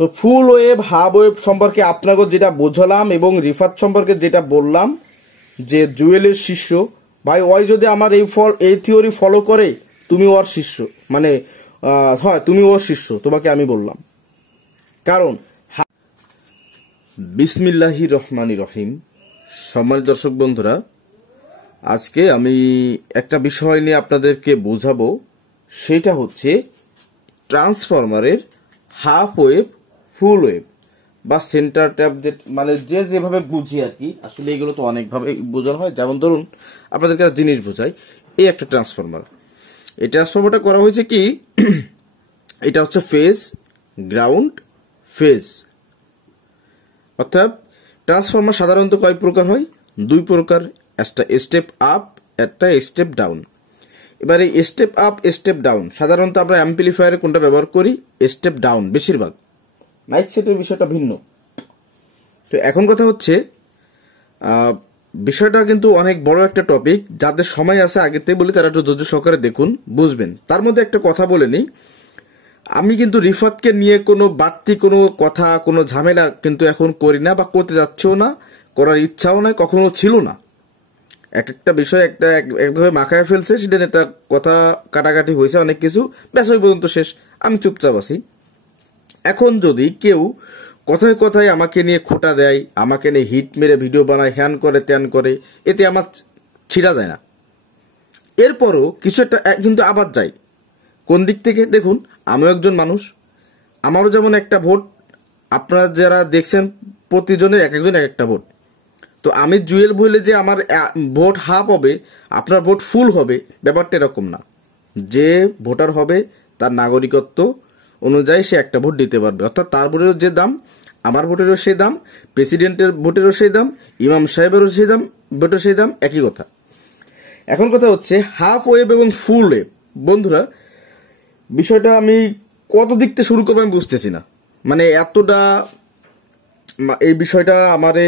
তো ফুল wave half wave সম্পর্কে আপনাকে যেটা বোঝালাম এবং রিফাত সম্পর্কে যেটা বললাম যে জুয়েলের শিষ্য ভাই, ওই যদি আমার এই থিওরি ফলো করে তুমি ওর শিষ্য, মানে হয় তুমি ওর শিষ্য, তোমাকে আমি বললাম। কারণ বিসমিল্লাহির রহমানির রহিম। সম্মানিত দর্শক বন্ধুরা, আজকে আমি একটা বিষয় নিয়ে আপনাদেরকে বোঝাবো, সেটা হচ্ছে ট্রান্সফরমারের হাফ ওয়েভ, ফুল ওয়েভ বা সেন্টার ট্যাপ, মানে যেভাবে বুঝি আর কি। আসলে এগুলো তো অনেকভাবে বোঝানো হয়। যেমন ধরুন আপনাদেরকে একটা জিনিস বোঝাই, এই একটা ট্রান্সফরমার, এই ট্রান্সফরমারটা করা হয়েছে কি, এটা হচ্ছে ফেজ, গ্রাউন্ড, ফেজ। অর্থাৎ ট্রান্সফরমার সাধারণত কয় প্রকার হয়? দুই প্রকার, একটা স্টেপ আপ, একটা স্টেপ ডাউন। এবারে স্টেপ আপ, স্টেপ ডাউন সাধারণত আমরা অ্যাম্পলিফায়ারে কোনটা ব্যবহার করি? স্টেপ ডাউন বেশিরভাগ। মাইক সেটের বিষয়টা ভিন্ন। তো এখন কথা হচ্ছে, বিষয়টা কিন্তু অনেক বড় একটা টপিক। যাদের সময় আছে আগেতে বলি তারা একটু ধৈর্য সহকারে দেখুন, বুঝবেন। তার মধ্যে একটা কথা বলে নিই, আমি কিন্তু রিফাতকে নিয়ে কোনো বাড়তি কোনো কথা, কোনো ঝামেলা কিন্তু এখন করি না, বা করতে যাচ্ছেও না, করার ইচ্ছাও নাই, কখনো ছিল না। একটা বিষয় একভাবে মাখায় ফেলছে, সেটা একটা কথা কাটাকাটি হয়েছে, অনেক কিছু, ব্যাস ওই পর্যন্ত শেষ। আমি চুপচাপ আছি। এখন যদি কেউ কথায় কথায় আমাকে নিয়ে খোঁটা দেয়, আমাকে নিয়ে হিট মেরে ভিডিও বানায়, হ্যান করে ত্যান করে, এতে আমার ছিঁড়া যায় না। এরপরও কিছু একটা কিন্তু আবার যায়। কোন দিক থেকে? দেখুন, আমিও একজন মানুষ, আমারও যেমন একটা ভোট, আপনারা যারা দেখছেন প্রতিজনের এক একজন এক একটা ভোট। তো আমি জুয়েল বলে যে আমার ভোট হাফ হবে, আপনার ভোট ফুল হবে, ব্যাপারটা এরকম না। যে ভোটার হবে তার নাগরিকত্ব অনুযায়ী সে একটা ভোট দিতে পারবে। অর্থাৎ তার ভোটেরও যে দাম, আমার ভোটেরও সেই দাম, প্রেসিডেন্টের ভোটেরও সেই দাম, ইমাম সাহেবেরও সেই দাম, ভোটের সেই দাম, একই কথা। এখন কথা হচ্ছে হাফ ওয়েভ এবং ফুল ওয়েভ। বন্ধুরা, বিষয়টা আমি কত দিক থেকে শুরু করবো আমি বুঝতেছি না। মানে এতটা এই বিষয়টা আমারে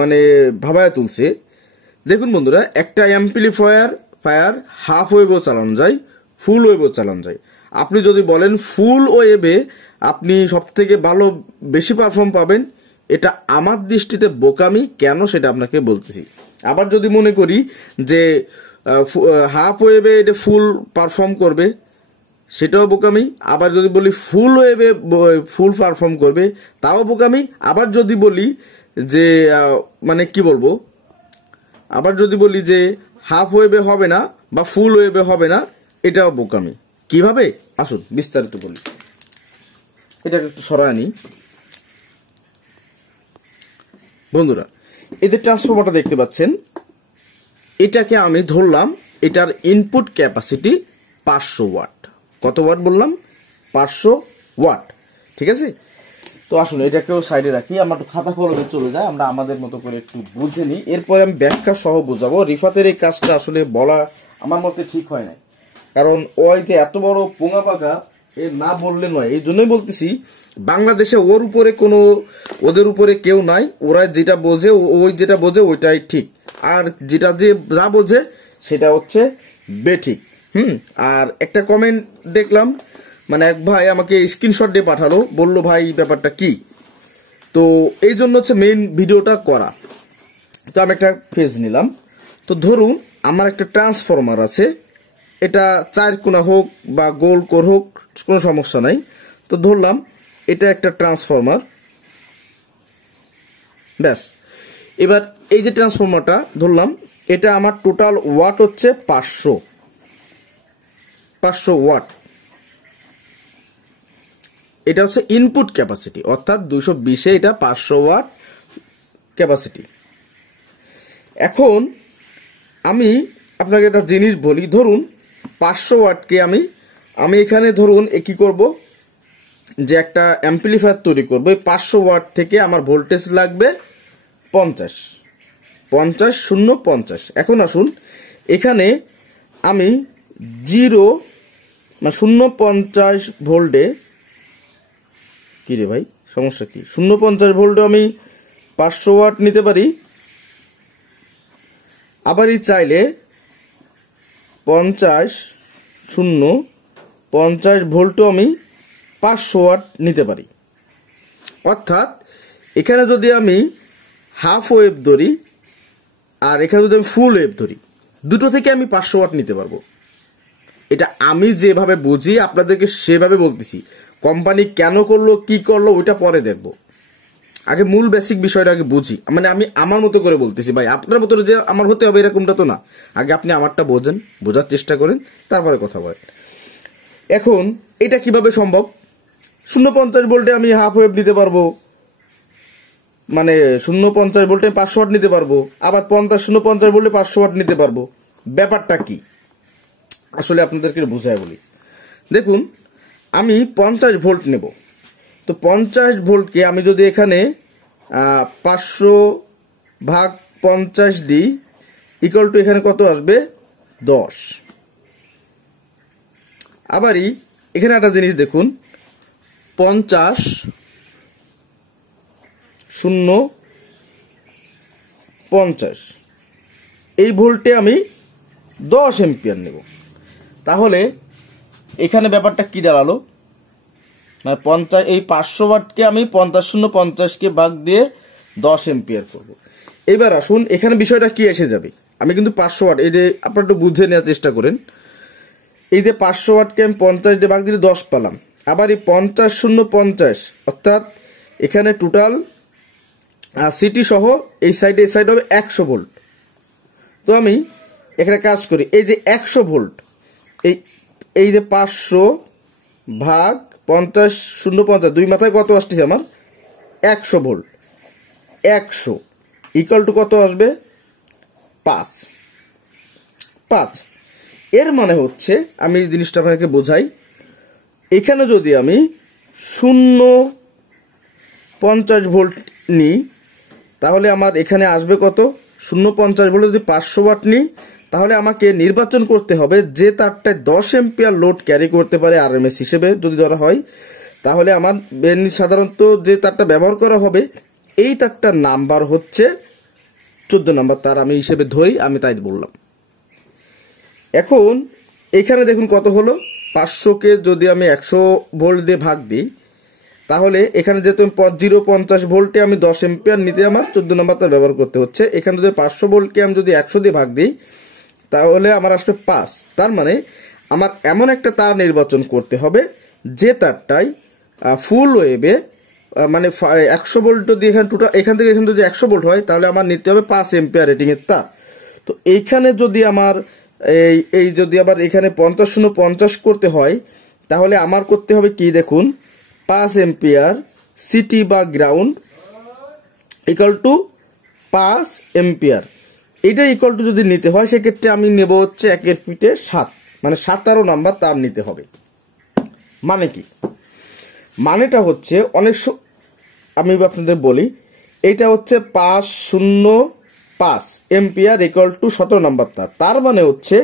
মানে ভাবায় তুলছে। দেখুন বন্ধুরা, একটা অ্যাম্পলিফায়ার হাফ ওয়েভও চালানো যায়, ফুল ওয়েভও চালানো যায়। আপনি যদি বলেন ফুল ওয়েভে আপনি সব থেকে ভালো বেশি পারফর্ম পাবেন, এটা আমার দৃষ্টিতে বোকামি। কেন সেটা আপনাকে বলতেছি। আবার যদি মনে করি যে হাফ ওয়েভে এটা ফুল পারফর্ম করবে, সেটাও বোকামি। আবার যদি বলি ফুল ওয়েভে ফুল পারফর্ম করবে, তাও বোকামি। আবার যদি বলি যে মানে কি বলবো, আবার যদি বলি যে হাফ ওয়েভে হবে না বা ফুল ওয়েভে হবে না, এটাও বোকামি। কিভাবে? আসুন বিস্তারিত বলি। এটা একটু সরায় আনি। বন্ধুরা, এদের ট্রান্সফরমারটা দেখতে পাচ্ছেন, এটাকে আমি ধরলাম এটার ইনপুট ক্যাপাসিটি 500 ওয়াট। কত ওয়াট বললাম? 500 ওয়াট। ঠিক আছে। তো আসলে এটাকেও সাইডে রাখি, আমরা একটু খাতা কলমে চলে যাই, আমরা আমাদের মতো করে একটু বুঝে নিই, এরপরে আমি ব্যাখ্যা সহ বোঝাবো। রিফাতের এই কাজটা আসলে বলা আমার মতে ঠিক হয় না, কারণ ওই যে এত বড় পোঙা পাকা, এ না বললে নয়। এই জন্যই বলতেছি, বাংলাদেশে ওদের উপরে কেউ নাই। ওরা যেটা বোঝে, ওই যেটা বোঝে ওইটাই ঠিক, আর যেটা যা বোঝে সেটা হচ্ছে বেঠিক। আর একটা কমেন্ট দেখলাম, মানে এক ভাই আমাকে স্ক্রিনশট দিয়ে পাঠালো, বললো ভাই ব্যাপারটা কি। তো এই জন্য হচ্ছে মেইন ভিডিওটা করা। তো আমি একটা ফেজ নিলাম। তো ধরুন আমার একটা ট্রান্সফরমার আছে, এটা 4 কোণা হোক বা গোল কোর হোক, কোনো সমস্যা নাই। তো ধরলাম এটা একটা ট্রান্সফরমার, ব্যাস। এবার এই যে ট্রান্সফরমারটা ধরলাম, এটা আমার টোটাল ওয়াট হচ্ছে 500 ওয়াট। এটা হচ্ছে ইনপুট ক্যাপাসিটি, অর্থাৎ 220-এ এটা 500 ওয়াট ক্যাপাসিটি। এখন আমি আপনাকে একটা জিনিস বলি, ধরুন 500 ওয়াটকে আমি এখানে ধরুন কি করব, যে একটা অ্যাম্পলিফায়ার তৈরি করবো। 500 ওয়াট থেকে আমার ভোল্টেজ লাগবে 50, 50। এখন আসুন, এখানে আমি 0.50 ভোল্টে, কি রে ভাই সমস্যা কি, 0.50 ভোল্টে আমি 500 ওয়াট নিতে পারি। আবারই চাইলে 50 ভোল্টও আমি 500 ওয়াট নিতে পারি। অর্থাৎ এখানে যদি আমি হাফ ওয়েভ ধরি আর এখানে যদি আমি ফুল ওয়েভ ধরি, দুটো থেকে আমি 500 ওয়াট নিতে পারবো। এটা আমি যেভাবে বুঝি আপনাদেরকে সেভাবে বলতেছি। কোম্পানি কেন করলো কি করলো ওইটা পরে দেখবো, আগে মূল বেসিক বিষয়টা আগে বুঝি। মানে আমি আমার মতো করে বলতেছি ভাই, আপনার মতো যে আমার হতে হবে এরকমটা তো না। আগে আপনি আমারটা বোঝেন, বোঝার চেষ্টা করেন, তারপরে কথা বলেন। এখন এটা কিভাবে সম্ভব? 0.50 ভোল্টে আমি হাফ ওয়েভ নিতে পারবো, মানে 0.50 ভোল্টে 500 ওয়াট নিতে পারবো, আবার 0.50 ভোল্টে 500 ওয়াট নিতে পারবো। ব্যাপারটা কি আসলে আপনাদেরকে বুঝাই বলি। দেখুন, আমি 50 ভোল্ট নেব, তো 50 ভোল্টকে আমি যদি এখানে 500/50 দিই, ইকুয়াল টু এখানে কত আসবে? 10। আবারই এখানে একটা জিনিস দেখুন, 50 0 50 এই ভোল্টে আমি 10 এম্পিয়ার নেব। তাহলে এখানে ব্যাপারটা কি দাঁড়ালো? মানে 50 এই 500 ওয়াটকে আমি 50/50 ভাগ দিয়ে 10 এম্পিয়ার করব। এবার আসুন এখানে বিষয়টা কি এসে যাবে। আমি কিন্তু 500 ওয়াট, এই যে আপনারা একটু বুঝে নেওয়ার চেষ্টা করেন। এই যে 500 ওয়াটকে আমি 50 দিয়ে ভাগ দিলে 10 পেলাম। আবার এই 50/50 অর্থাৎ এখানে টোটাল সিটি সহ এই সাইডে হবে 100 ভোল্ট। তো আমি এখানে কাজ করি, এই যে 100 ভোল্ট, এই যে 500 ভাগ 50/50 দুই মাথায় কত আসছে আমার? 100 ভোল্ট। 100 ইকুয়াল টু কত আসবে? 5। এর মানে হচ্ছে, আমি এই জিনিসটা আপনাকে বোঝাই, এখানে যদি আমি 0.50 ভোল্ট নিই তাহলে আমার এখানে আসবে কত? 0.50 ভোল্ট যদি 500 ওয়াট নিই তাহলে আমাকে নির্বাচন করতে হবে যে তারটায় 10 এম্পিয়ার লোড ক্যারি করতে পারে আরএমএস হিসেবে যদি ধরা হয়। তাহলে আমার সাধারণত যে তারটা ব্যবহার করা হবে এই তারটার নাম্বার হচ্ছে 14 নাম্বার তার আমি হিসেবে ধরি, আমি তাই বললাম। এখন এখানে দেখুন কত হলো, 500কে যদি আমি 100 ভোল্ট দিয়ে ভাগ দিই তাহলে এখানে যেহেতু 0.50 ভোল্টে আমি 10 এম্পিয়ার নিতে আমার 14 নাম্বার তার ব্যবহার করতে হচ্ছে। এখানে যদি 500 ভোল্টকে আমি যদি 100 দিয়ে ভাগ দিই তাহলে আমার আসবে 5। তার মানে আমার এমন একটা তার নির্বাচন করতে হবে যে তারটাই ফুল ওয়েভে, মানে 100 ভোল্ট যদি এখানে টোটাল এখান থেকে এখানে যদি 100 ভোল্ট হয় তাহলে আমার নিতে হবে 5 এম্পিয়ার রেটিং এর তার। তো এইখানে যদি আমার এই যদি আবার এখানে 50/50 করতে হয় তাহলে আমার করতে হবে কি দেখুন, 5 এম্পিয়ার সিটি বা গ্রাউন্ড ইকুয়াল টু 5 এম্পিয়ার। এটা ইকুয়াল টু যদি নিতে হয় সেক্ষেত্রে আমি নেব হচ্ছে 1 ফিটে 7, মানে 17 নাম্বার তার নিতে হবে। মানে কি? মানেটা হচ্ছে আমি আপনাদের বলি, এটা হচ্ছে 505 এম্পিয়ার ইকুয়াল টু 17 নাম্বার তার। তার মানে হচ্ছে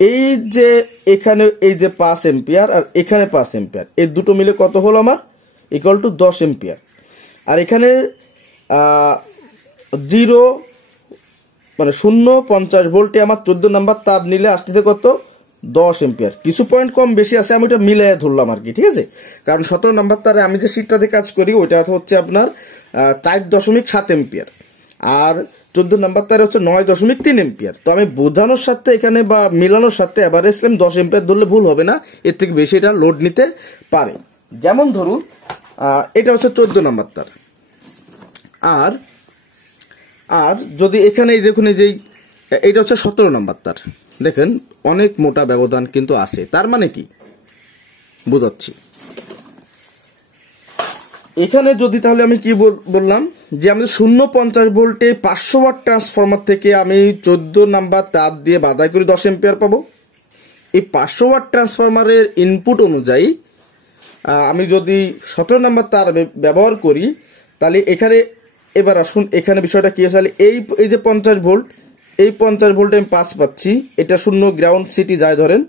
এই যে এখানে এই যে 5 এম্পিয়ার আর এখানে 5 এম্পিয়ার, এই দুটো মিলে কত হলো আমার? Equal to 10 ampere. আর এখানে 0.50 ভোল্টে আমার 14 নাম্বার তার নিলে আসতে কত? 10 এম্পিয়ার। কিছু পয়েন্ট কম বেশি আছে, আমি ওটা মিলাই ধরলাম আর কি, ঠিক আছে? কারণ 17 নাম্বার তারে আমি যে শীটটাতে কাজ করি ওইটা হচ্ছে আপনার 4.7 এম্পিয়ার, আর 14 নাম্বার তারে হচ্ছে 9.3 এম্পিয়ার। তো আমি বোঝানোর সাথে এখানে বা মিলানোর সাথে এভারেজ 10 এম্পিয়ার ধরলে ভুল হবে না, এর থেকে বেশি এটা লোড নিতে পারে। যেমন ধরুন এটা হচ্ছে 14 নাম্বার তার, আর যদি এখানে দেখুন এই যে এটা হচ্ছে 17 নাম্বার তার, দেখেন অনেক মোটা ব্যবধান কিন্তু আছে। তার মানে কি বোঝাচ্ছি, এখানে যদি তাহলে আমি কি বললাম যে আমি 0.50 ভোল্টে 500 ওয়াট ট্রান্সফরমার থেকে আমি 14 নাম্বার তার দিয়ে বাধাই করে 10 এম্পিয়ার পাবো। এই 500 ওয়াট ট্রান্সফরমারের ইনপুট অনুযায়ী আমি যদি 17 নাম্বার তার ব্যবহার করি তাহলে এখানে, এবার আসুন এখানে বিষয়টা কি আছে, এই যে 50 ভোল্ট, এই 50 ভোল্টে আমি 5 পাচ্ছি, এটা 0 গ্রাউন্ড সিটি যায় ধরেন,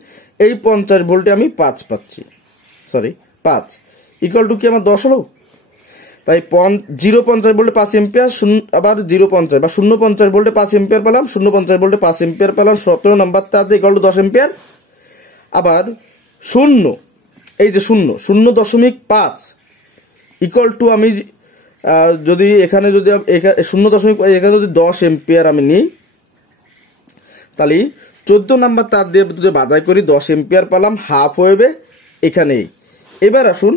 এই 50 ভোল্টে আমি 5 পাচ্ছি, 5 ইকুয়াল টু কি আমার 10 হলো। তাই 0.50 ভোল্টে 5 এম্পিয়ার, আবার 0.50 বা 0.50 ভোল্টে 5 এম্পিয়ার পেলাম, 0.50 ভোল্টে 5 এম্পিয়ার পেলাম, 17 নাম্বার তার ইকুয়াল টু 10 এম্পিয়ার। আবার 0, এই যে 0.5 ইকুয়াল টু আমি যদি এখানে যদি 0.5 এখানে যদি 10 এম্পিয়ার আমি নিই, তাহলে 14 নাম্বার তার দিয়ে যদি বাধাই করি 10 এম্পিয়ার পেলাম হাফ ওয়েভে এখানেই। এবার আসুন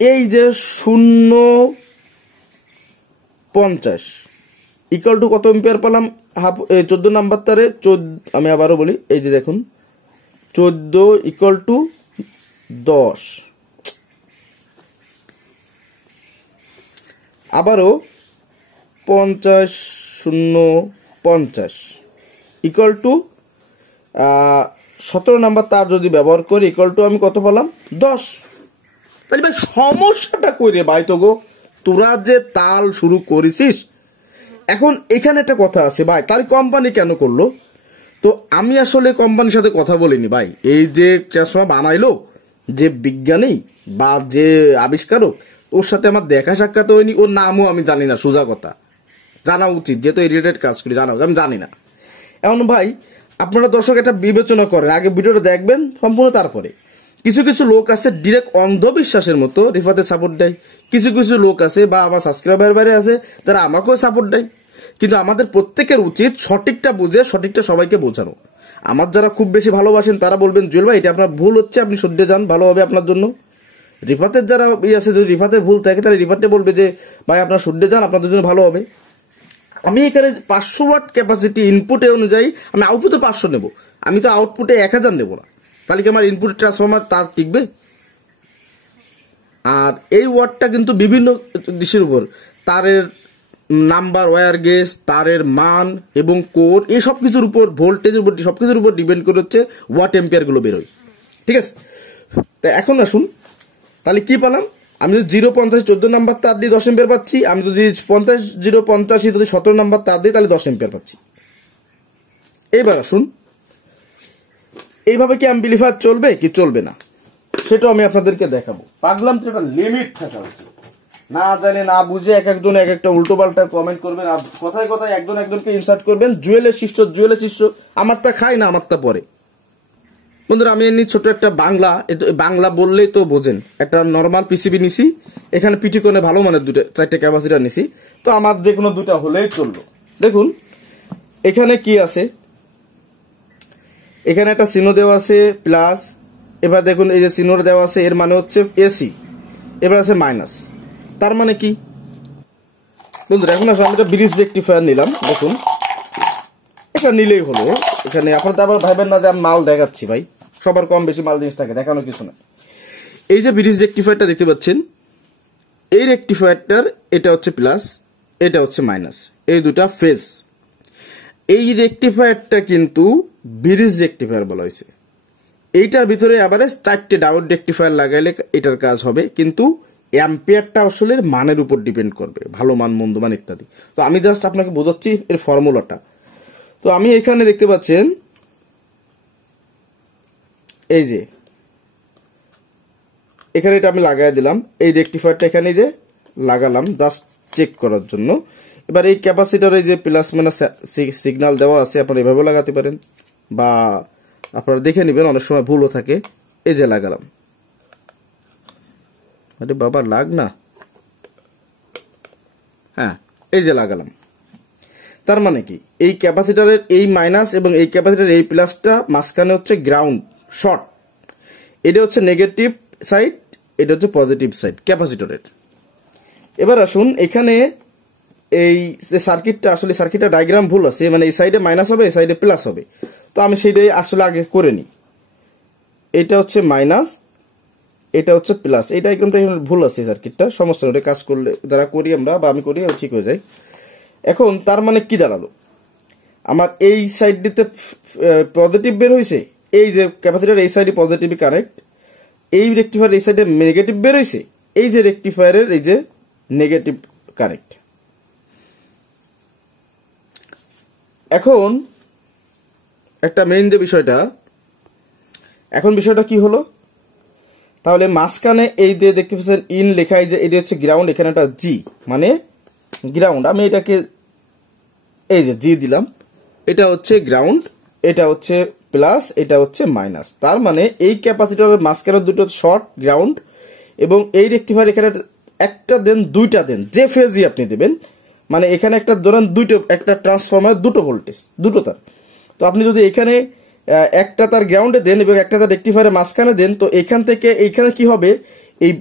এই যে 0.50 ইকুয়াল টু কত এম্পিয়ার পেলাম হাফ 14 নাম্বার তারে, আমি আবারও বলি, এই যে দেখুন 14 ইকুয়াল টু 10, আবারও 50 0.50 ইকুয়াল টু 17 নাম্বার তার যদি ব্যবহার করি ইকুয়াল টু আমি কত পেলাম 10। তাহলে ভাই সমস্যাটা কই রে ভাই, তো গো তোরা যে তাল শুরু করেছিস। এখন এখানে একটা কথা আছে ভাই, তার কোম্পানি কেন করলো? তো আমি আসলে কোম্পানির সাথে কথা বলিনি ভাই। এই যে ট্রান্সফর্মার বানাইলো যে বিজ্ঞানী বা যে আবিষ্কারক, ওর সাথে আমার দেখা সাক্ষাৎ হয়নি, ওর নামও আমি জানি না। সোজা কথা, জানা উচিত, যেহেতু এই রিলেটেড কাজ করি, জানা আমি জানি না। এখন ভাই আপনারা দর্শক একটা বিবেচনা করেন, আগে ভিডিওটা দেখবেন সম্পূর্ণ, তারপরে কিছু কিছু লোক আছে ডিরেক্ট অন্ধবিশ্বাসের মতো রিফাতে সাপোর্ট দেয়, কিছু কিছু লোক আছে বা আমার সাবস্ক্রাইবার বাইরে আছে তারা আমাকেও সাপোর্ট দেয়। কিন্তু আমাদের প্রত্যেকের উচিত সঠিকটা বুঝে সঠিকটা সবাইকে বোঝানো। আমার যারা খুব বেশি ভালোবাসেন তারা বলবেন জুয়েল ভাই এটা আপনার ভুল হচ্ছে, আপনি শুদ্ধে যান, ভালো হবে আপনার জন্য। রিফাতের যারা আছে, যদি রিফাতের ভুল থাকে তাহলে রিফাতে বলবে যে ভাই আপনার শুদ্ধে যান, আপনাদের জন্য ভালো হবে। আমি এখানে 500 ওয়াট ক্যাপাসিটি ইনপুটে অনুযায়ী আমি আউটপুটে 500 নেব, আমি তো আউটপুটে 1000 নেব না। তাহলে কি আমার ইনপুট ট্রান্সফরমার তার টিকবে? আর এই ওয়াটটা কিন্তু বিভিন্ন দিশের উপর, তারের নাম্বার, ওয়্যার গেজ, তারের মান এবং কোর, এই সব কিছুর উপর, ভোল্টেজের উপর, সবকিছুর উপর ডিপেন্ড করে হচ্ছে ওয়াট এম্পিয়ার গুলো বেরোয়। ঠিক আছে, তা এখন আসুন তাহলে কি পেলাম, আমি যদি 0.50 14 নাম্বার তার দিয়ে 10 এম্পিয়ার পাচ্ছি, আমি যদি 0.50 যদি 17 নাম্বার তার দিই তাহলে 10 এম্পিয়ার পাচ্ছি। এবার আসুন এইভাবে কি অ্যাম্পলিফায়ার চলবে কি চলবে না সেটাও আমি আপনাদেরকে দেখাবো। পাগলাম তো একটা লিমিট থাকা উচিত, না জানে না বুঝে এক একজন এক একটা উল্টো পাল্টা কমেন্ট করবেন, আর কথায় কথায় একজন একজনকে ইনসার্ট করবেন, জুয়েলের শিষ্য জুয়েলের শিষ্য, আমারটা খাই না আমারটা পরে। বন্ধুরা আমি এমনি ছোট একটা বাংলা বললেই তো বোঝেন, একটা নর্মাল পিসিবি নিছি, এখানে পিটিকনে ভালো মানের 4টে ক্যাপাসিটার নিছি, তো আমার যে কোনো 2টা হলেই চললো। দেখুন এখানে কি আছে, এখানে একটা চিহ্ন দেওয়া আছে প্লাস, এবার দেখুন এই যে চিহ্নটা দেওয়া আছে এর মানে হচ্ছে এসি, এবার আছে মাইনাস, তার মানে কি বন্ধুরা? এখন আসলে আমি একটা ব্রিজ রেকটিফায়ার নিলাম, দেখুন এটা নিলেই হলো। এখানে আপনার তো আবার ভাইবেন না যে আমি মাল দেখাচ্ছি, ভাই সবার কম বেশি মাল জিনিস থাকে, দেখানো কিছু না। এই যে ব্রিজ রেকটিফায়ারটা দেখতে পাচ্ছেন, এই রেকটিফায়ারটার এটা হচ্ছে প্লাস, এটা হচ্ছে মাইনাস, এই দুটা ফেজ। এই রেকটিফায়ারটা কিন্তু ব্রিজ রেকটিফায়ার বলা হয়েছে। এইটার ভিতরে আবার 4টে ডাবল রেকটিফায়ার লাগাইলে এটার কাজ হবে, কিন্তু অ্যাম্পিয়ারটা আসলে মানের উপর ডিপেন্ড করবে, ভালো মান মন্দ মান ইত্যাদি। তো আমি জাস্ট আপনাকে বোঝাচ্ছি এর ফর্মুলাটা। তো আমি এখানে দেখতে পাচ্ছেন এই যে এখানে এটা আমি লাগাই দিলাম, এই রেকটিফায়ারটা এখানে যে লাগালাম জাস্ট চেক করার জন্য। এবার এই ক্যাপাসিটারে যে প্লাস মাইনাস সিগন্যাল দেওয়া আছে আপনারা এভাবে লাগাতে পারেন, বা আপনারা দেখে নেবেন অনেক সময় ভুলও থাকে। এই যে লাগালাম, আরে বাবা লাগ না, হ্যাঁ এই যে লাগালাম। তার মানে কি এই ক্যাপাসিটরের এই মাইনাস এবং এই ক্যাপাসিটরের এই প্লাসটা মাঝখানে হচ্ছে গ্রাউন্ড শর্ট, এটা হচ্ছে নেগেটিভ সাইড, এটা হচ্ছে পজিটিভ সাইড ক্যাপাসিটরের। এবার আসুন এখানে এই যে সার্কিটটা, আসলে সার্কিটটা ডায়াগ্রাম ভুল আছে, মানে এই সাইডে মাইনাস হবে এই সাইডে প্লাস হবে, তো আমি সেইটাই আসলে আগে করে নিই। এটা হচ্ছে মাইনাস, এটা হচ্ছে প্লাস, এই ডায়াগ্রামটা ভুল আছে সার্কিটটা, সমস্যা নেই, কাজ করলে যারা করি আমরা বা আমি করি ঠিক হয়ে যায়। এখন তার মানে কি দাঁড়ালো, আমার এই সাইড দিতে পজিটিভ বের হয়েছে, এই যে ক্যাপাসিটর এই সাইডে পজিটিভ কানেক্ট, এই রেকটিফায়ার এই সাইডে নেগেটিভ বের হয়েছে, এই যে রেকটিফায়ারের এই যে নেগেটিভ কানেক্ট। এখন একটা মেইন যে বিষয়টা, এখন বিষয়টা কি হলো, তাহলে মাঝখানে এই যে দেখতে পাচ্ছেন ইন লেখা, এই যে এটা হচ্ছে গ্রাউন্ড, এখানে একটা জি মানে গ্রাউন্ড, আমি এটাকে এই যে জি দিলাম, এটা হচ্ছে গ্রাউন্ড, এটা হচ্ছে প্লাস, এটা হচ্ছে মাইনাস। তার মানে এই ক্যাপাসিটরের মাঝখানে দুটো শর্ট গ্রাউন্ড, এবং এই রেকটিফায়ার এখানে একটা দেন দুইটা দেন, যে ফেজই আপনি দেবেন, মানে এখানে একটা ধরেন একটা ট্রান্সফরমার দুটো ভোল্টেজ, দুটো তার, তো আপনি যদি এখানে একটা তার গ্রাউন্ডে দেন এবং একটা তার রেকটিফায়ারের মাঝখানে দেন, তো এখান থেকে এইখানে কি হবে, এই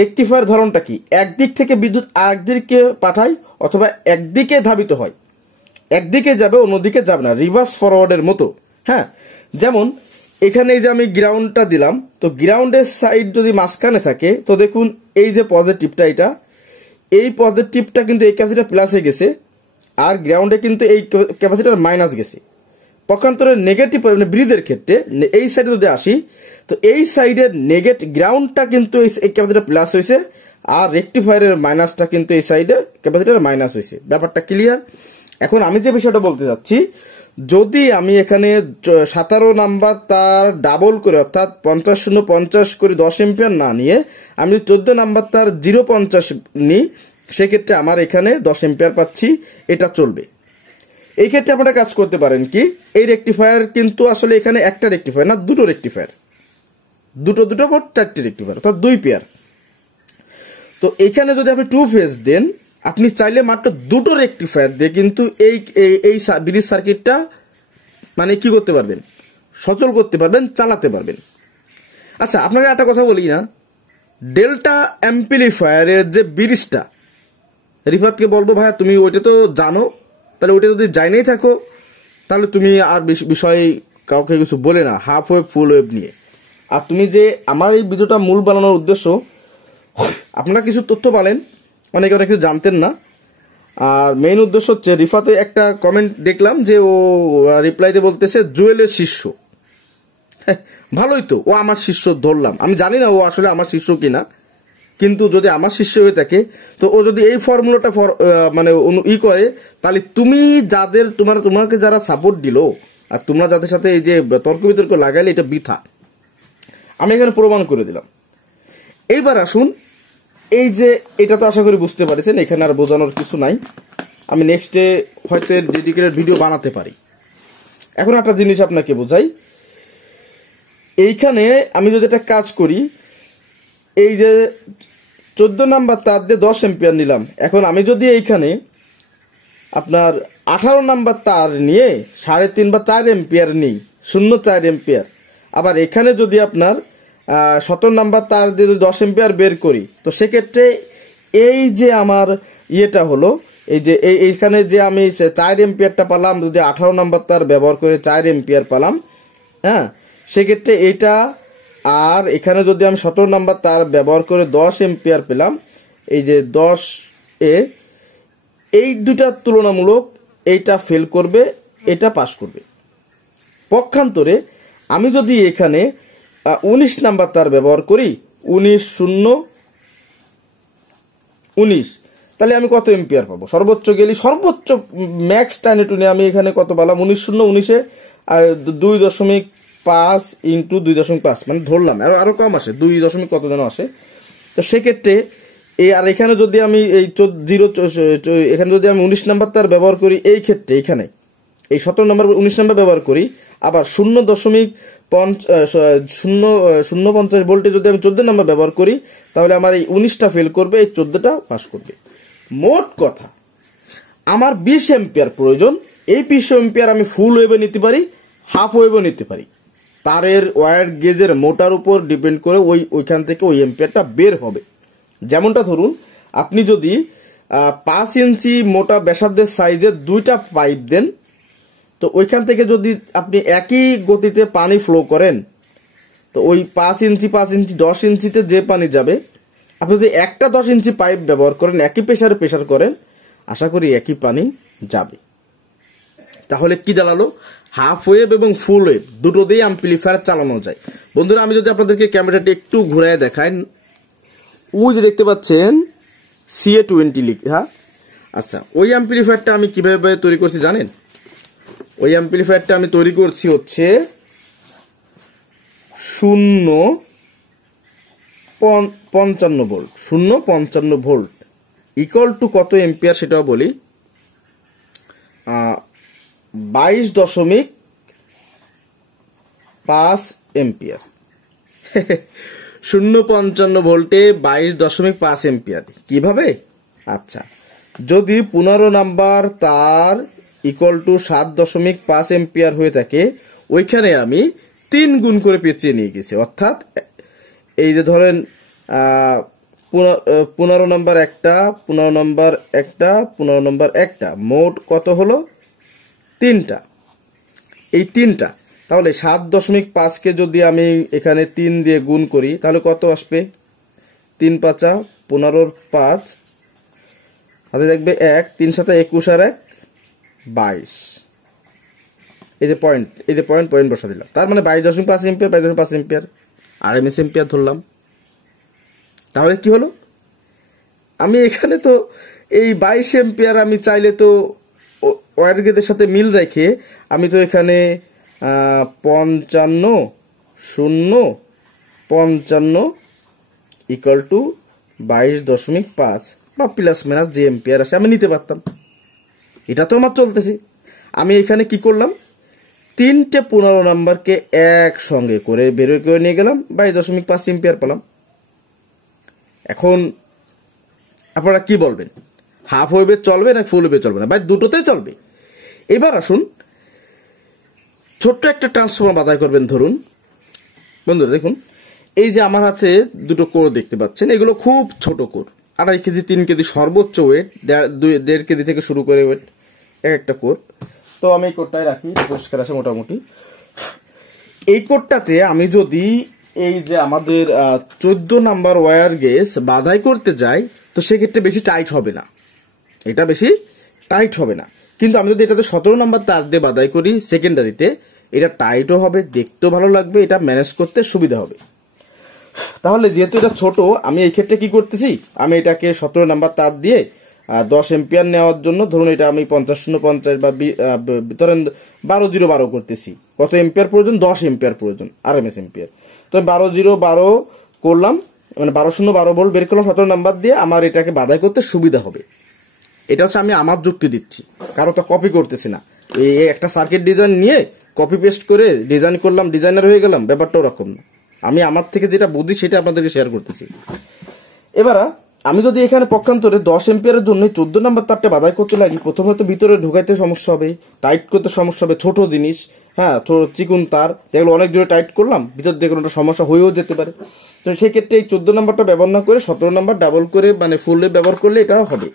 রেকটিফায়ার ধরনটা কি, একদিক থেকে বিদ্যুৎ আরেকদিকে পাঠায় অথবা একদিকে ধাবিত হয়, একদিকে যাবে অন্যদিকে যাবে না, রিভার্স ফরওয়ার্ডের মতো। হ্যাঁ, যেমন এখানে এই যে আমি গ্রাউন্ডটা দিলাম, তো গ্রাউন্ডের সাইড যদি মাঝখানে থাকে, তো দেখুন এই যে পজিটিভটা, এই পজিটিভটা কিন্তু এই ক্যাপাসিটার প্লাসে গেছে, আর গ্রাউন্ডে কিন্তু এই ক্যাপাসিটার মাইনাস গেছে। পক্ষান্তরে নেগেটিভ মানে ব্রিজের ক্ষেত্রে এই সাইডে যদি আসি, তো এই সাইডের গ্রাউন্ডটা কিন্তু এই ক্যাপাসিটার প্লাস হয়েছে, আর রেকটিফায়ারের মাইনাসটা কিন্তু এই সাইডে ক্যাপাসিটার মাইনাস হয়েছে। ব্যাপারটা ক্লিয়ার? এখন আমি যে বিষয়টা বলতে যাচ্ছি, যদি আমি এখানে 17 নাম্বার তার ডাবল করে অর্থাৎ 50-50 করে 10 এম্পিয়ার না নিয়ে আমি 14 নাম্বার তার 0.50 নিই, সেক্ষেত্রে আমার এখানে 10 এম্পিয়ার পাচ্ছি, এটা চলবে। এই ক্ষেত্রে আপনারা কাজ করতে পারেন কি, এই রেকটিফায়ার কিন্তু আসলে এখানে একটা রেকটিফায়ার না, দুটো রেকটিফায়ার, দুটো মোট 4টি রেকটিফায়ার, অর্থাৎ 2 পেয়ার। তো এখানে যদি আপনি 2 ফেজ দেন, আপনি চাইলে মাত্র দুটো রেকটিফায়ার দিয়ে কিন্তু এই ব্রিজ সার্কিটটা মানে কি করতে পারবেন, সচল করতে পারবেন, চালাতে পারবেন। আচ্ছা, আপনাকে একটা কথা বলি না, ডেল্টা অ্যাম্পলিফায়ারের যে ব্রিজটা, রিফাতকে বলবো ভাইয়া তুমি ওইটা তো জানো, তাহলে ওইটা যদি জানাই থাকো তাহলে তুমি আর বিষয়ে কাউকে কিছু বলে না, হাফ ওয়েভ ফুল ওয়েভ নিয়ে। আর তুমি যে আমার এই ভিডিওটা মূল বানানোর উদ্দেশ্য, আপনারা কিছু তথ্য পালেন, অনেকে অনেক কিছু জানতেন না, আর মেইন উদ্দেশ্য হচ্ছে রিফাতে একটা কমেন্ট দেখলাম যে ও রিপ্লাইতে বলতেছে জুয়েলের শিষ্য। ভালোই তো, ও আমার শিষ্য ধরলাম, আমি জানি না ও আসলে আমার শিষ্য কিনা, কিন্তু যদি আমার শিষ্য হয়ে থাকে, তো ও যদি এই ফর্মুলাটা মানে করে, তাহলে তুমি যাদের তোমাকে যারা সাপোর্ট দিল আর তোমরা যাদের সাথে এই যে তর্ক বিতর্ক লাগাইলে, এটা বৃথা। আমি এখানে প্রমাণ করে দিলাম। এইবার আসুন, এই যে এটা তো আশা করি বুঝতে পারছেন, এখানে আর বোঝানোর কিছু নাই, আমি নেক্সটে হয়তো ডেডিকেটেড ভিডিও বানাতে পারি। এখন একটা জিনিস আপনাকে বোঝাই, এইখানে আমি যদি একটা কাজ করি, এই যে 14 নাম্বার তার দিয়ে 10 এম্পিয়ার নিলাম, এখন আমি যদি এইখানে আপনার 18 নাম্বার তার নিয়ে 3.5 বা 4 এম্পিয়ার নিই, 0.4 এম্পিয়ার, আবার এখানে যদি আপনার 17 নাম্বার তার দিয়ে 10 এম্পিয়ার বের করি, তো সেক্ষেত্রে এই যে আমার ইয়েটা হলো, এই যে এইখানে যে আমি 4 এম্পিয়ারটা পেলাম, যদি 18 নাম্বার তার ব্যবহার করে 4 এম্পিয়ার পেলাম, হ্যাঁ, সেক্ষেত্রে এটা, আর এখানে যদি আমি 17 নাম্বার তার ব্যবহার করে 10 এম্পিয়ার পেলাম, এই যে 10 এই দুটা তুলনামূলক এইটা ফেল করবে, এটা পাস করবে। পক্ষান্তরে আমি যদি এখানে 19 নাম্বার তার ব্যবহার করি, 19 তাহলে আমি কত এম্পিয়ার পাবো, সর্বোচ্চ ম্যাক্স টাইনে টুনে আমি এখানে কত পেলাম, 19 2.5 ইন্টু 2.5, মানে ধরলাম আরো কম আসে, 2 কত যেন আসে। তো সেক্ষেত্রে আর এখানে যদি আমি এই এখানে যদি আমি 19 নাম্বার তার ব্যবহার করি, এই ক্ষেত্রে এখানে এই 17 নাম্বার 19 নাম্বার ব্যবহার করি, আবার 0.050 ভোল্টে যদি আমি 14 নাম্বার ব্যবহার করি, তাহলে আমার এই 19টা ফেল করবে, এই 14টা পাস করবে। মোট কথা আমার 20 এম্পিয়ার প্রয়োজন, এই 20 এম্পিয়ার আমি ফুল ওয়েভে নিতে পারি, হাফ ওয়েভে নিতে পারি, তারের ওয়্যার গেজের মোটার উপর ডিপেন্ড করে ওইখান থেকে ওই এম্পিয়ারটা বের হবে। যেমনটা ধরুন, আপনি যদি 5 ইঞ্চি মোটা ব্যাসার্ধের সাইজের 2টা পাইপ দেন, তো ওইখান থেকে যদি আপনি একই গতিতে পানি ফ্লো করেন, তো ওই 5 ইঞ্চি 10 ইঞ্চিতে যে পানি যাবে, আপনি যদি একটা 10 ইঞ্চি পাইপ ব্যবহার করেন, একই প্রেসার করেন, আশা করি একই পানি যাবে। তাহলে কি দাঁড়ালো, হাফ ওয়েভ এবং ফুল ওয়েভ দুটো দিয়ে অ্যাম্পলিফায়ার চালানো যায়। বন্ধুরা, আমি যদি আপনাদেরকে ক্যামেরাটি একটু ঘুরায় দেখাই, ওই যে দেখতে পাচ্ছেন CA20 লিখা, আচ্ছা, ওই অ্যাম্পলিফায়ারটা আমি কিভাবে তৈরি করছি জানেন? ওই অ্যাম্পলিফায়ারটা আমি তৈরি করছি হচ্ছে 0.55 ভোল্ট, 0.55 ভোল্ট ইকুয়াল টু কত এম্পিয়ার সেটাও বলি, 22.5 এম্পিয়ার। 0.55 ভোল্টে 22.5 এম্পিয়ার। কিভাবে? আচ্ছা, যদি 15 নাম্বার তার ইকুয়াল টু 7.5 এম্পিয়ার হয়ে থাকে, ওইখানে আমি 3 গুণ করে পেঁচিয়ে নিয়ে গেছি। অর্থাৎ এই যে ধরেন 15 নাম্বার একটা, 15 নাম্বার একটা, 15 নাম্বার একটা, মোট কত হলো? 3টা। এই 3টা, তাহলে 7.5কে যদি আমি এখানে 3 দিয়ে গুণ করি তাহলে কত আসবে? 3 5 15 5 হাতে দেখবে 1, 3 7 21 আর 1 22। এই যে পয়েন্ট বসা দিলাম, তার মানে 22.5 এম্পিয়ার, 22.5 এম্পিয়ার আরএমএস এম্পিয়ার ধরলাম। তাহলে কি হলো? আমি এখানে তো এই 22 এম্পিয়ার আমি চাইলে তো ওয়্যার গেজের সাথে মিল রেখে আমি তো এখানে 55 ইকুয়াল টু 22.5 বা প্লাস মাইনাস যে এম্পিয়ার আসে আমি নিতে পারতাম। এটা তো আমার চলতেছে। আমি এখানে কি করলাম? 3টে 15 নাম্বারকে একসঙ্গে করে বের করে নিয়ে গেলাম, 22.5 এম্পিয়ার পেলাম। এখন আপনারা কি বলবেন? হাফ ওয়েভে চলবে না ফুল ওয়েভে চলবে না? ভাই দুটোতেই চলবে। এবার আসুন, ছোট্ট একটা ট্রান্সফর্মার বাধাই করবেন। ধরুন বন্ধুরা, দেখুন এই যে আমার হাতে দুটো কোর দেখতে পাচ্ছেন, এগুলো খুব ছোট কোর, 2.5 কেজি 3 কেজি সর্বোচ্চ ওয়েট, 1.5 কেজি থেকে শুরু করে ওয়েট এক একটা কোর। তো আমি এই কোরটাই রাখি, পরিষ্কার আছে মোটামুটি। এই কোরটাতে আমি যদি এই যে আমাদের 14 নাম্বার ওয়্যার গেজ বাধাই করতে যাই, তো সেক্ষেত্রে বেশি টাইট হবে না, এটা বেশি টাইট হবে না। কিন্তু আমি যদি এটাতে 17 নাম্বার তার দিয়ে বাধাই করি সেকেন্ডারিতে, এটা টাইটও হবে, দেখতেও ভালো লাগবে, এটা ম্যানেজ করতে সুবিধা হবে। তাহলে যেহেতু এটা ছোট, আমি এই ক্ষেত্রে কি করতেছি? আমি এটাকে 17 নাম্বার তার দিয়ে 10 এম্পিয়ার নেওয়ার জন্য, ধরুন এটা আমি 50-50 বা ধরেন 12-0-12 করতেছি। কত এম্পিয়ার প্রয়োজন? 10 এম্পিয়ার প্রয়োজন, আরএমএস এম্পিয়ার। তো 12-0-12 করলাম, মানে 12-0-12 ভোল্ট বের করলাম 17 নাম্বার দিয়ে, আমার এটাকে বাধাই করতে সুবিধা হবে। এটা হচ্ছে আমি আমার যুক্তি দিচ্ছি, কারো তো কপি করতেছি না। এই একটা সার্কিট ডিজাইন নিয়ে কপি পেস্ট করে ডিজাইন করলাম, ডিজাইনার হয়ে গেলাম, ব্যাপারটা ওরকম না। আমি আমার থেকে যেটা বুঝি সেটা আপনাদেরকে শেয়ার করতেছি। এবার আমি যদি এখানে পক্ষান্তরে 10 এম্পিয়ারের জন্য 14 নাম্বার তারটা বাধাই করতে লাগি, প্রথমে তো ভিতরে ঢুকাইতে সমস্যা হবে, টাইট করতে সমস্যা হবে, ছোট জিনিস, হ্যাঁ চিকুন তার, এগুলো অনেক জোরে টাইট করলাম, ভিতর দিয়ে কোনো সমস্যা হয়েও যেতে পারে। তো সেই ক্ষেত্রে এই 14 নাম্বারটা ব্যবহার না করে 17 নাম্বার ডাবল করে মানে ফুল ব্যবহার করলে এটা হবে।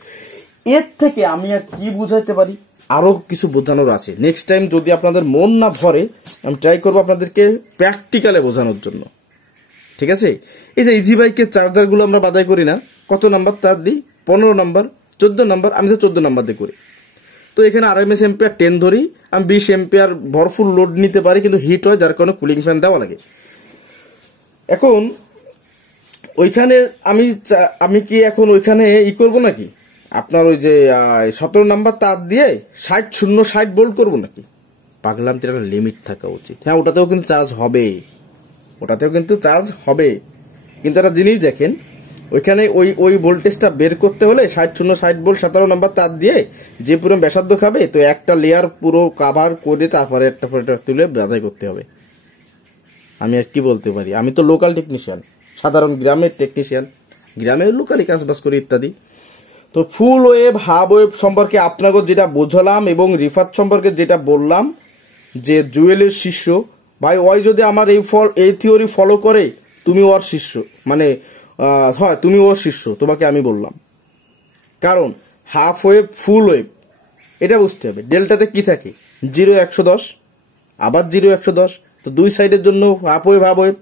এর থেকে আমি আর কি বুঝাইতে পারি? আরো কিছু বোঝানোর আছে। নেক্সট টাইম যদি আপনাদের মন না ভরে, আমি ট্রাই করবো আপনাদেরকে প্র্যাকটিক্যালে বোঝানোর জন্য, ঠিক আছে? এই যে ইজি বাইকের চার্জার গুলো আমরা বাধাই করি না, কত নাম্বার তার দিই? 15 নাম্বার, 14 নাম্বার, আমি তো 14 নাম্বার দিয়ে করি। তো এখানে আরএমএস এম্পিয়ার 10 ধরি, আমি 20 এম্পিয়ার ভরপুর লোড নিতে পারি, কিন্তু হিট হয়, যার কারণে কুলিং ফ্যান দেওয়া লাগে। এখন ওইখানে আমি কি এখন ওইখানে করবো নাকি আপনার ওই যে 17 নাম্বার তার দিয়ে 60 ভোল্ট করবো নাকি? পাগলাম, একটা লিমিট থাকা উচিত। হ্যাঁ, ওটাতেও কিন্তু চার্জ হবে, কিন্তু একটা জিনিস দেখেন, ওইখানে ওই ভোল্টেজটা বের করতে হলে 60 ভোল্ট 17 নাম্বার তার দিয়ে যে পুরো ব্যাসার্ধ খাবে, তো একটা লেয়ার পুরো কাভার করে তারপরে একটা তুলে বাধাই করতে হবে। আমি আর কি বলতে পারি? আমি তো লোকাল টেকনিশিয়ান, সাধারণ গ্রামের টেকনিশিয়ান, গ্রামের লোকালি কাজবাজ করি ইত্যাদি। তো ফুল ওয়েভ, হাফ ওয়েভ সম্পর্কে আপনাকে যেটা বোঝালাম এবং রিফাত সম্পর্কে যেটা বললাম, যে জুয়েলের শিষ্য ভাই, ওই যদি আমার এই থিওরি ফলো করে, তুমি ওর শিষ্য, মানে হয় তুমি ওর শিষ্য, তোমাকে আমি বললাম। কারণ হাফ ওয়েভ, ফুল ওয়েভ এটা বুঝতে হবে। ডেল্টাতে কি থাকে? 0-110, আবার 0-110, তো দুই সাইডের জন্য হাফ ওয়েভ।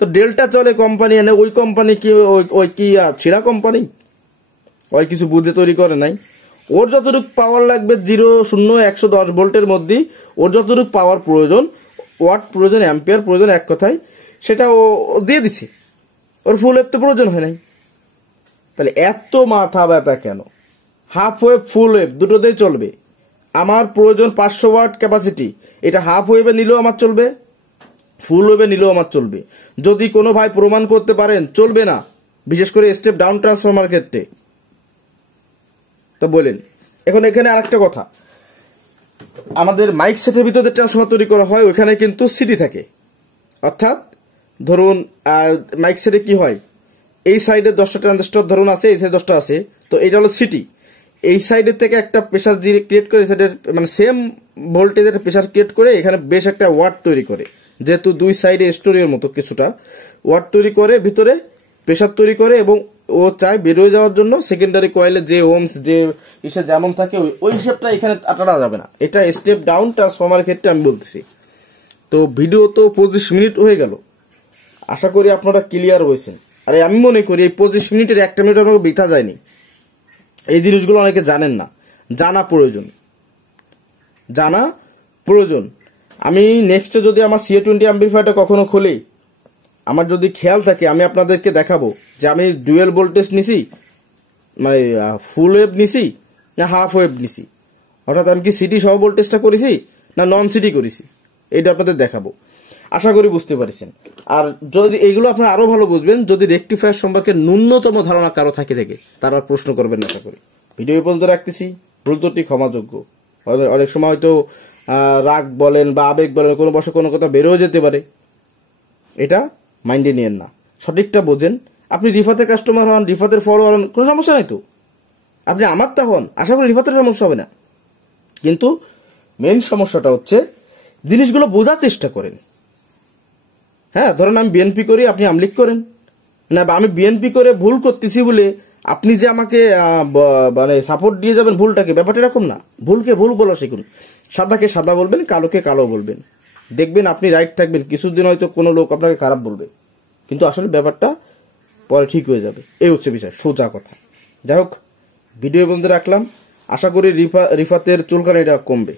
তো ডেল্টা চলে কোম্পানি এনে, ওই কোম্পানি কি ওই কি ছিঁড়া কোম্পানি? ওই কিছু বুঝে তৈরি করে নাই। ওর যতটুকু পাওয়ার লাগবে 0-110 ভোল্টের মধ্যে, ওর যতটুকু পাওয়ার প্রয়োজন, ওয়াট প্রয়োজন, অ্যাম্পিয়ার প্রয়োজন, এক কথায় সেটা ও দিয়ে দিছে। ওর ফুল ওয়েভ তো প্রয়োজন হয় নাই। তাহলে এত মাথা ব্যথা কেন? হাফ ওয়েভ, ফুল ওয়েভ দুটোতেই চলবে। আমার প্রয়োজন 500 ওয়াট ক্যাপাসিটি, এটা হাফ ওয়েভে নিলেও আমার চলবে, ফুল ওয়েভে নিলেও আমার চলবে। যদি কোনো ভাই প্রমাণ করতে পারেন চলবে না, বিশেষ করে স্টেপ ডাউন ট্রান্সফরমার ক্ষেত্রে, তো বলেন। এখন এখানে আরেকটা কথা, আমাদের মাইক সেটের ভিতরে ট্রান্সফরমার তৈরি করা হয়, ওইখানে কিন্তু সিটি থাকে, অর্থাৎ ধরুন মাইক সেটে কি হয়, এই সাইডে 10টা ট্রানজিস্টর ধরুন আছে, এই সাইডে 10টা আছে, তো এটা হলো সিটি। এই সাইডের থেকে একটা প্রেসার ক্রিয়েট করে, মানে সেম ভোল্টেজের প্রেসার ক্রিয়েট করে এখানে বেশ একটা ওয়াট তৈরি করে, যেহেতু দুই সাইডে স্টোরির মতো কিছুটা ওয়াট তৈরি করে, ভিতরে প্রেসার তৈরি করে, এবং ও চায় বেরোয় যাওয়ার জন্য সেকেন্ডারি কয়েলে যে ওমস যে ইসে যেমন থাকে ওই হিসেবটা এখানে টানা যাবে না। এটা স্টেপ ডাউন ট্রান্সফরমারের ক্ষেত্রে আমি বলতেছি। তো ভিডিও তো 25 মিনিট হয়ে গেল, আশা করি আপনারা ক্লিয়ার হয়েছেন। আর আমি মনে করি এই 25 মিনিটের 1টা মিনিট আপনাকে বৃথা যায়নি। এই জিনিসগুলো অনেকে জানেন না, জানা প্রয়োজন, জানা প্রয়োজন। আমি নেক্সটে যদি আমার CA20 অ্যাম্পলিফায়ারটা কখনো খুলি, আমার যদি খেয়াল থাকে আমি আপনাদেরকে দেখাবো যে আমি ডুয়েল ভোল্টেজ নিছি, মানে ফুল ওয়েভ নিছি না হাফ ওয়েভ নিছি, অর্থাৎ আমি কি সিটি সহ ভোল্টেজটা করেছি না নন সিটি করেছি, এটা আপনাদের দেখাবো। আশা করি বুঝতে পারছেন। আর যদি এইগুলো আপনারা আরো ভালো বুঝবেন যদি রেকটিফায়ার সম্পর্কে ন্যূনতম ধারণা কারো থাকে তারা প্রশ্ন করবেন না। আশা করি ভিডিও পর্যন্ত রাখতেছি, ভুল ত্রুটি ক্ষমাযোগ্য। অনেক সময় হয়তো রাগ বলেন বা আবেগ বলেন, কোনো বসে কোনো কথা বেরোও যেতে পারে, এটা মাইন্ডে নিয়েন না, সঠিকটা বোঝেন। আপনি রিফাতের কাস্টমার হন, রিফাতের ফলোয়ার হন, কোনো সমস্যা নাই তো, আপনি আমারটা হন, আশা করি রিফাতের সমস্যা হবে না। কিন্তু মেন সমস্যাটা হচ্ছে জিনিসগুলো বোঝার চেষ্টা করেন। হ্যাঁ, ধরেন আমি বিএনপি করি, আপনি আমলিক করেন না, বা আমি বিএনপি করে ভুল করতেছি বলে আপনি যে আমাকে মানে সাপোর্ট দিয়ে যাবেন ভুলটাকে, ব্যাপারটা এরকম না। ভুলকে ভুল বলা শিখুন, সাদাকে সাদা বলবেন, কালোকে কালো বলবেন, দেখবেন আপনি রাইট থাকবেন। কিছুদিন হয়তো কোনো লোক আপনাকে খারাপ বলবে, কিন্তু আসলে ব্যাপারটা পরে ঠিক হয়ে যাবে। এই হচ্ছে বিষয়, সোজা কথা। যাই হোক, ভিডিও বন্ধ রাখলাম, আশা করি রিফাতের চুলকানিটা কমবে।